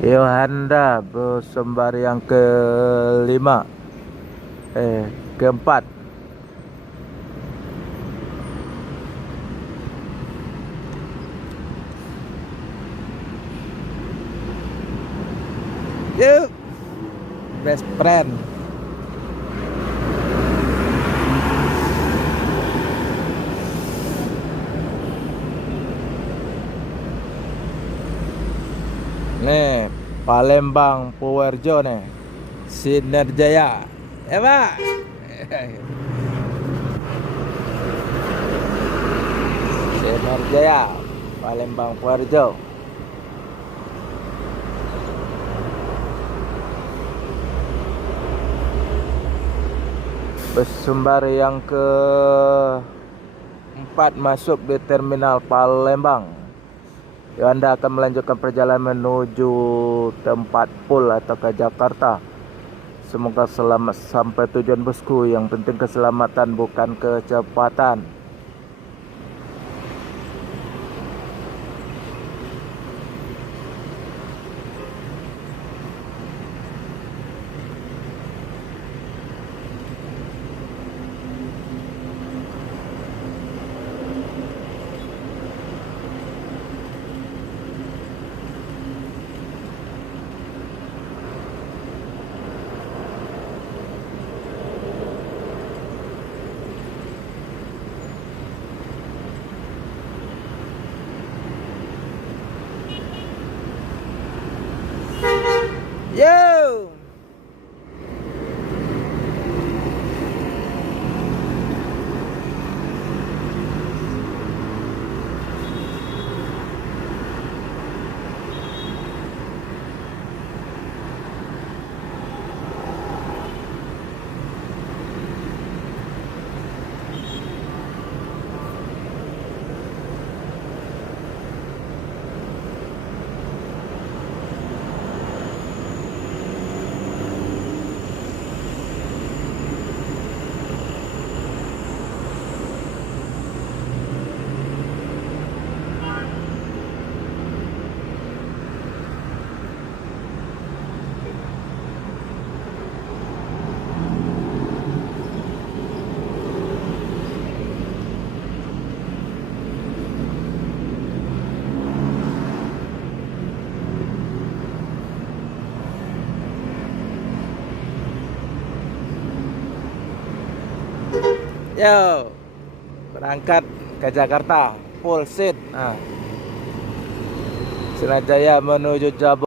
Yohanda bersembari yang kelima, keempat. Yuk, best friend. Nih, Palembang Powerjo nih, Sinerjaya, ya Pak. Sinerjaya, Palembang Powerjo. Bersembari yang keempat masuk di terminal Palembang. Anda akan melanjutkan perjalanan menuju tempat pool atau ke Jakarta. Semoga selamat sampai tujuan bosku. Yang penting keselamatan bukan kecepatan. Yo. Yo, berangkat ke Jakarta full seat. Nah, Sinerjaya menuju Jabodebek.